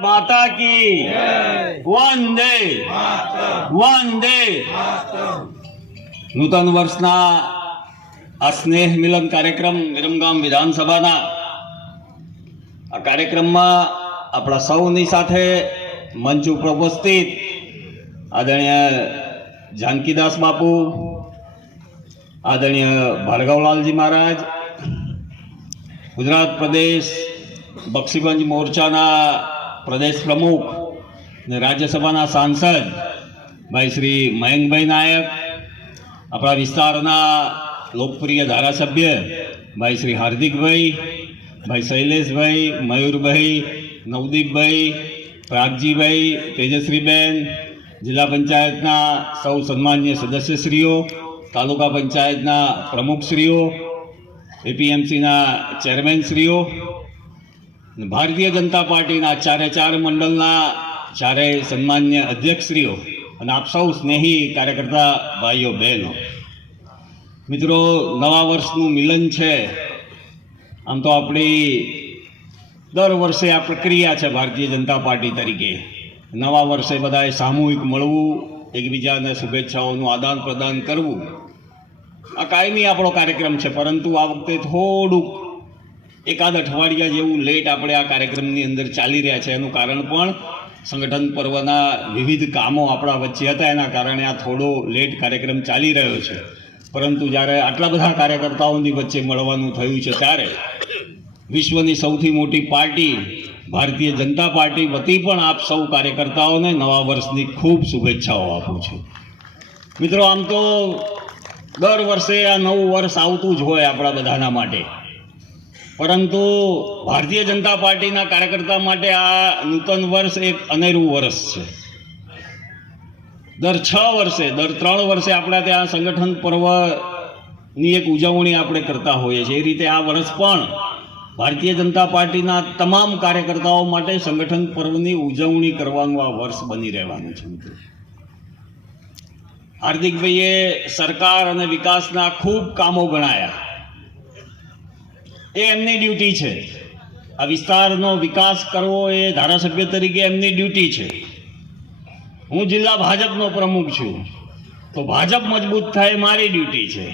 માતા કી વંદે વંદે નૂતન વર્ષના આ સ્નેહ મિલન કાર્યક્રમ વિરમગામ વિધાનસભાના આ કાર્યક્રમમાં આપણા સૌની સાથે મંચ ઉપર ઉપસ્થિત આદરણીય જાનકીદાસ બાપુ આદરણીય ભાર્ગવલાલજી મહારાજ ગુજરાત પ્રદેશ બક્ષીગંજ મોરચાના પ્રદેશ પ્રમુખ ને રાજ્યસભાના સાંસદ ભાઈ શ્રી મયંકભાઈ નાયક આપણા વિસ્તારના લોકપ્રિય ધારાસભ્ય ભાઈ શ્રી હાર્દિકભાઈ ભાઈ શૈલેષભાઈ મયુરભાઈ નવદીપભાઈ પ્રાગજીભાઈ તેજશ્રીબેન જિલ્લા પંચાયતના સૌ સન્માનીય સદસ્યશ્રીઓ તાલુકા પંચાયતના પ્રમુખશ્રીઓ એપીએમસીના ચેરમેનશ્રીઓ અને ભારતીય જનતા પાર્ટીના ચારે ચાર મંડળના ચારેય સન્માન્ય અધ્યક્ષશ્રીઓ અને આપ સૌ સ્નેહી કાર્યકર્તા ભાઈઓ બહેનો. મિત્રો, નવા વર્ષનું મિલન છે. આમ તો આપણી દર વર્ષે આ પ્રક્રિયા છે ભારતીય જનતા પાર્ટી તરીકે. નવા વર્ષે બધાએ સામૂહિક મળવું, એકબીજાને શુભેચ્છાઓનું આદાન પ્રદાન કરવું. આ કાયમી આપણો કાર્યક્રમ છે, પરંતુ આ વખતે થોડુંક એકાદ અઠવાડિયા જેવું લેટ આપણે આ કાર્યક્રમની અંદર ચાલી રહ્યા છે. એનું કારણ પણ સંગઠન પર્વના વિવિધ કામો આપણા વચ્ચે હતા. એના કારણે આ થોડો લેટ કાર્યક્રમ ચાલી રહ્યો છે. પરંતુ જ્યારે આટલા બધા કાર્યકર્તાઓની વચ્ચે મળવાનું થયું છે ત્યારે વિશ્વની સૌથી મોટી પાર્ટી, ભારતીય જનતા પાર્ટી વતી પણ આપ સૌ કાર્યકર્તાઓને નવા વર્ષની ખૂબ શુભેચ્છાઓ આપું છું. મિત્રો, આમ તો દર વર્ષે આ નવું વર્ષ આવતું જ હોય આપણા બધાના માટે. પરંતુ ભારતીય જનતા પાર્ટીના કાર્યકર્તા માટે આ નૂતન વર્ષ એક અનેરું વર્ષ છે. દર છ વર્ષે, દર ત્રણ વર્ષે આપણા ત્યાં સંગઠન પર્વની એક ઉજવણી આપણે કરતા હોઈએ છીએ. એ રીતે આ વર્ષ પણ ભારતીય જનતા પાર્ટીના તમામ કાર્યકર્તાઓ માટે સંગઠન પર્વની ઉજવણી કરવાનું આ વર્ષ બની રહેવાનું છે હાર્દિકભાઈએ સરકાર અને વિકાસના ખૂબ કામો ગણાયા. એ એમની ડ્યુટી છે. આ વિસ્તારનો વિકાસ કરવો એ ધારાસભ્ય તરીકે એમની ડ્યુટી છે. હું જિલ્લા ભાજપનો પ્રમુખ છું. તો ભાજપ મજબૂત થાય મારી ડ્યુટી છે.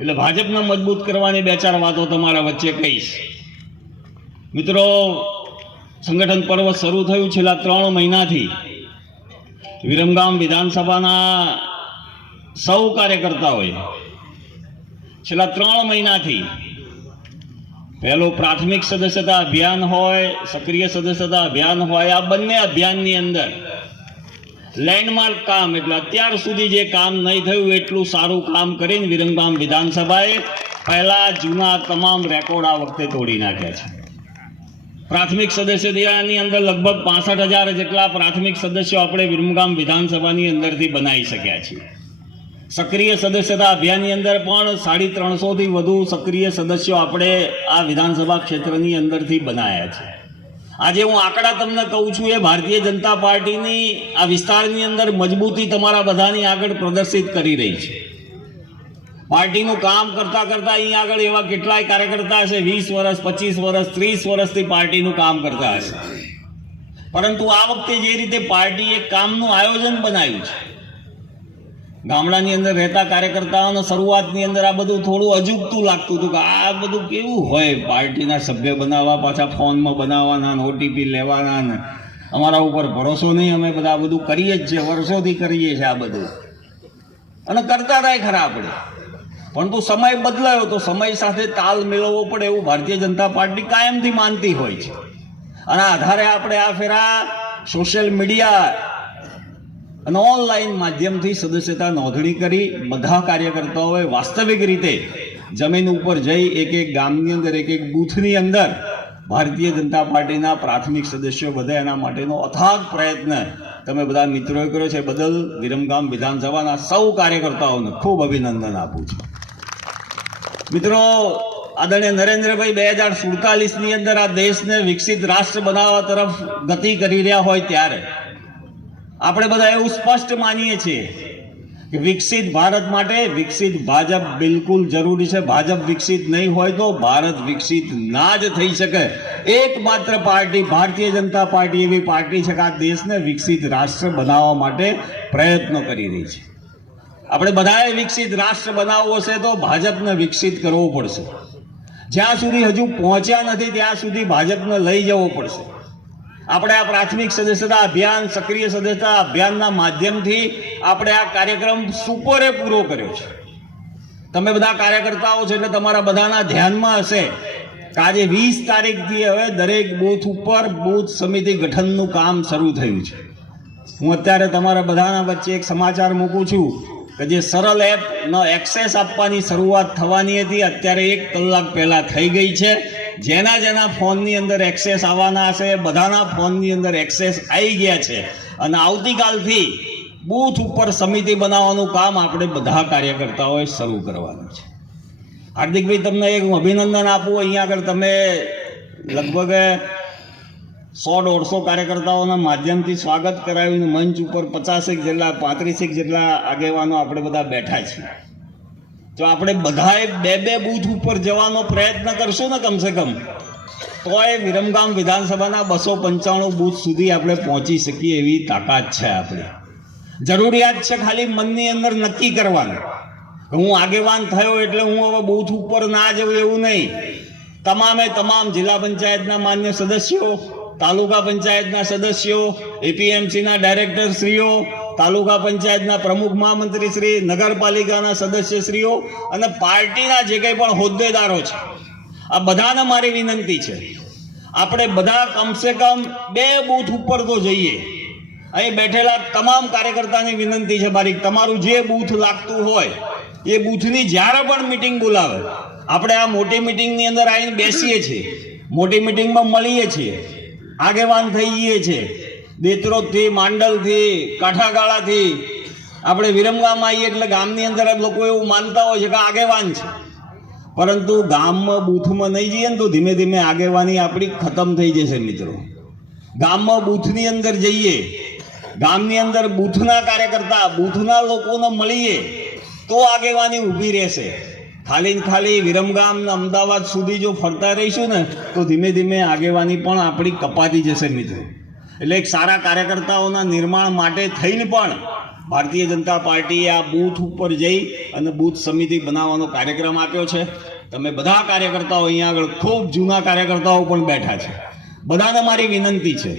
એટલે ભાજપને મજબૂત કરવાની બે ચાર વાતો તમારા વચ્ચે કહીશ. મિત્રો, સંગઠન પર્વ શરૂ થયું છેલ્લા ત્રણ મહિનાથી. વિરમગામ વિધાનસભાના સૌ કાર્યકર્તાઓએ છેલ્લા ત્રણ મહિનાથી પહેલો પ્રાથમિક સદસ્યતા અભિયાન હોય, સક્રિય સદસ્યતા અભિયાન હોય, આ બંને અભિયાનની અંદર લેન્ડમાર્ક કામ, એટલે અત્યાર સુધી જે કામ નહીં થયું એટલું સારું કામ કરીને વિરંગામ વિધાનસભાએ પહેલા જૂના તમામ રેકોર્ડ આ વખતે તોડી નાખ્યા છે. પ્રાથમિક સદસ્યતાની અંદર લગભગ પાસઠ હજાર જેટલા પ્રાથમિક સદસ્યો આપણે વિરમગામ વિધાનસભાની અંદરથી બનાવી શક્યા છીએ. સક્રિય સદસ્યતા અભિયાનની અંદર પણ સાડી ત્રણસોથી વધુ સક્રિય સદસ્યો આપણે આ વિધાનસભા ક્ષેત્રની અંદરથી બનાવ્યા છે. આજે હું આંકડા તમને કહું છું એ ભારતીય જનતા પાર્ટીની આ વિસ્તારની અંદર મજબૂતી તમારા બધાની આગળ પ્રદર્શિત કરી રહી છે. પાર્ટીનું કામ કરતા કરતા અહીં આગળ એવા કેટલાય કાર્યકર્તા હશે, વીસ વર્ષ, પચીસ વર્ષ, ત્રીસ વર્ષથી પાર્ટીનું કામ કરતા હશે. પરંતુ આ વખતે જે રીતે પાર્ટીએ કામનું આયોજન બનાવ્યું છે ગામડાની અંદર રહેતા કાર્યકર્તાઓને શરૂઆતની અંદર આ બધું થોડું અજુગતું લાગતું હતું કે આ બધું કેવું હોય? પાર્ટીના સભ્ય બનાવવા, પાછા ફોનમાં બનાવવાના ને ઓટીપી લેવાના ને. અમારા ઉપર ભરોસો નહીં, અમે બધા આ બધું કરીએ જ છીએ, વર્ષોથી કરીએ છીએ આ બધું. અને કરતા થાય ખરા આપણે. પરંતુ સમય બદલાયો તો સમય સાથે તાલ મેળવવો પડે એવું ભારતીય જનતા પાર્ટી કાયમથી માનતી હોય છે. અને આધારે આપણે આ ફેરા સોશિયલ મીડિયા અને ઓનલાઈન માધ્યમથી સદસ્યતા નોંધણી કરી બધા કાર્યકર્તાઓએ વાસ્તવિક રીતે જમીન ઉપર જઈ એક એક ગામની અંદર, એક એક બૂથની અંદર ભારતીય જનતા પાર્ટીના પ્રાથમિક સદસ્યો બધા એના માટેનો અથાગ પ્રયત્ન તમે બધા મિત્રોએ કર્યો છે. બદલ વિરમગામ વિધાનસભાના સૌ કાર્યકર્તાઓને ખૂબ અભિનંદન આપું છું. મિત્રો, આદરણીય નરેન્દ્રભાઈ, બે હજાર સુડતાલીસની અંદર આ દેશને વિકસિત રાષ્ટ્ર બનાવવા તરફ ગતિ કરી રહ્યા હોય ત્યારે આપણે બધા એવું સ્પષ્ટ માનીએ છીએ કે વિકસિત ભારત માટે વિકસિત ભાજપ બિલકુલ જરૂરી છે. ભાજપ વિકસિત નહીં હોય તો ભારત વિકસિત ના જ થઈ શકે. એકમાત્ર પાર્ટી ભારતીય જનતા પાર્ટી એવી પાર્ટી છે કે આ દેશને વિકસિત રાષ્ટ્ર બનાવવા માટે પ્રયત્નો કરી રહી છે. આપણે બધાએ વિકસિત રાષ્ટ્ર બનાવવો હશે તો ભાજપને વિકસિત કરવો પડશે. જ્યાં સુધી હજુ પહોંચ્યા નથી ત્યાં સુધી ભાજપને લઈ જવો પડશે. આપણે આ પ્રાથમિક સદસ્યતા અભિયાન, સક્રિય સદસ્યતા અભિયાનના માધ્યમથી આપણે આ કાર્યક્રમ સુપરે પૂરો કર્યો છે. તમે બધા કાર્યકર્તાઓ છો એટલે તમારા બધાના ધ્યાનમાં હશે કે આજે વીસ તારીખથી હવે દરેક બૂથ ઉપર બૂથ સમિતિ ગઠનનું કામ શરૂ થયું છે. હું અત્યારે તમારા બધાના વચ્ચે એક સમાચાર મૂકું છું. કે જે સરળ એપનો એક્સેસ આપવાની શરૂઆત થવાની હતી, અત્યારે એક કલાક પહેલાં થઈ ગઈ છે. જેના જેના ફોનની અંદર એક્સેસ આવવાના હશે, બધાના ફોનની અંદર એક્સેસ આવી ગયા છે. અને આવતીકાલથી બૂથ ઉપર સમિતિ બનાવવાનું કામ આપણે બધા કાર્યકર્તાઓએ શરૂ કરવાનું છે. હાર્દિકભાઈ, તમને એક અભિનંદન આપું. અહીંયા આગળ તમે લગભગ સો દોઢસો કાર્યકર્તાઓના માધ્યમથી સ્વાગત કરાવીને મંચ ઉપર પચાસેક જેટલા, પાંત્રીસેક જેટલા આગેવાનો આપણે બધા બેઠા છીએ. તો આપણે બધાએ બે બે બૂથ ઉપર જવાનો પ્રયત્ન કરશું ને કમસે કમ. તોય વિરમગામ વિધાનસભાના બસો પંચાણું બૂથ સુધી આપણે પહોંચી શકીએ એવી તાકાત છે આપણે. જરૂરિયાત છે ખાલી મનની અંદર નક્કી કરવાનું. હું આગેવાન થયો એટલે હું હવે બૂથ ઉપર ના જવું એવું નહીં. તમામે તમામ જિલ્લા પંચાયતના માન્ય સદસ્યો તાલુકા પંચાયતના સદસ્યો, એપીએમસીના ડાયરેક્ટરશ્રીઓ તાલુકા પંચાયતના પ્રમુખ મહામંત્રી શ્રી, નગરપાલિકાના સદસ્યશ્રીઓ અને પાર્ટીના જે કંઈ પણ હોદ્દેદારો છે. આ બધાને મારી વિનંતી છે. આપણે બધા કમસે કમ બે બૂથ ઉપર તો જઈએ. અહીં બેઠેલા તમામ કાર્યકર્તાની વિનંતી છે મારી, તમારું જે બૂથ લાગતું હોય, એ બૂથની જ્યારે પણ મિટિંગ બોલાવે, આપણે આ મોટી મિટિંગની અંદર આવીને બેસીએ છીએ. મોટી મિટિંગમાં મળીએ છીએ. આગેવાન થઈ જઈએ છીએ દેત્રોદથી, માંડલથી, કાંઠાગાળાથી. આપણે વિરમગામ આવીએ એટલે ગામની અંદર લોકો એવું માનતા હોય છે કે આગેવાન છે. પરંતુ ગામમાં બૂથમાં નહીં જઈએ ને તો ધીમે ધીમે આગેવાની આપણી ખતમ થઈ જશે મિત્રો. ગામમાં બૂથની અંદર જઈએ. ગામની અંદર બૂથના કાર્યકર્તા, બૂથના લોકોને મળીએ તો આગેવાની ઊભી રહેશે. ખાલી ખાલી વિરમગામ ને અમદાવાદ સુધી જો ફરતા રહીશું ને, તો ધીમે ધીમે આગેવાની પણ આપણી કપાતી જશે મિત્રો. એટલે એક સારા કાર્યકર્તાઓના નિર્માણ માટે થઈને પણ ભારતીય જનતા પાર્ટીએ આ બૂથ ઉપર જઈ અને બૂથ સમિતિ બનાવવાનો કાર્યક્રમ આપ્યો છે. તમે બધા કાર્યકર્તાઓ અહીંયા આગળ, ખૂબ જૂના કાર્યકર્તાઓ પણ બેઠા છે. બધાને મારી વિનંતી છે,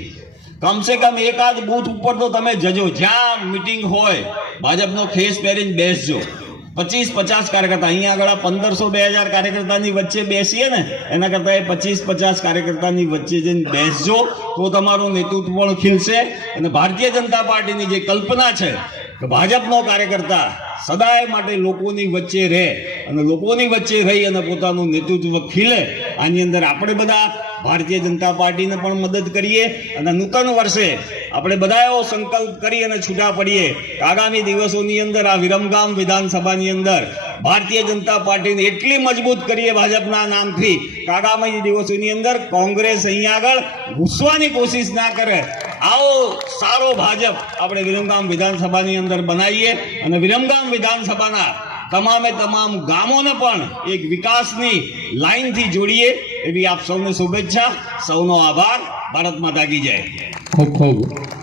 કમસે કમ એકાદ બૂથ ઉપર તો તમે જજો. જ્યાં મિટિંગ હોય, ભાજપનો ખેસ પહેરીને બેસજો. પચીસ પચાસ કાર્યકર્તા. અહીંયા આગળ પંદરસો બે હજાર કાર્યકર્તાની વચ્ચે બેસીએ ને, એના કરતાં એ પચીસ પચાસ કાર્યકર્તાની વચ્ચે જઈને બેસજો તો તમારું નેતૃત્વ પણ ખીલશે અને ભારતીય જનતા પાર્ટીની જે કલ્પના છે કે ભાજપનો કાર્યકર્તા સદાય માટે લોકોની વચ્ચે રહે અને લોકોની વચ્ચે રહી અને પોતાનું નેતૃત્વ ખીલે, આની અંદર આપણે બધા ભારતીય જનતા પાર્ટીને પણ મદદ કરીએ અને નૂતન વર્ષે આપણે બધા એવો સંકલ્પ કરી અને છૂટા પડીએ આગામી દિવસોની અંદર આ વિરમગામ વિધાનસભાની અંદર ભારતીય જનતા પાર્ટીને એટલી મજબૂત કરીએ ભાજપના નામથી આગામી દિવસોની અંદર કોંગ્રેસ અહીંયા આગળ ઘૂસવાની કોશિશ ના કરે. આવો સારો ભાજપ આપણે વિરમગામ વિધાનસભાની અંદર બનાવીએ અને વિરમગામ વિધાનસભાના તમામે તમામ ગામોને પણ એક વિકાસની લાઈનથી જોડીએ એવી આપ સૌને શુભેચ્છા, સૌનો આભાર. ભારત માતા કી જય. ખૂબ ખૂબ.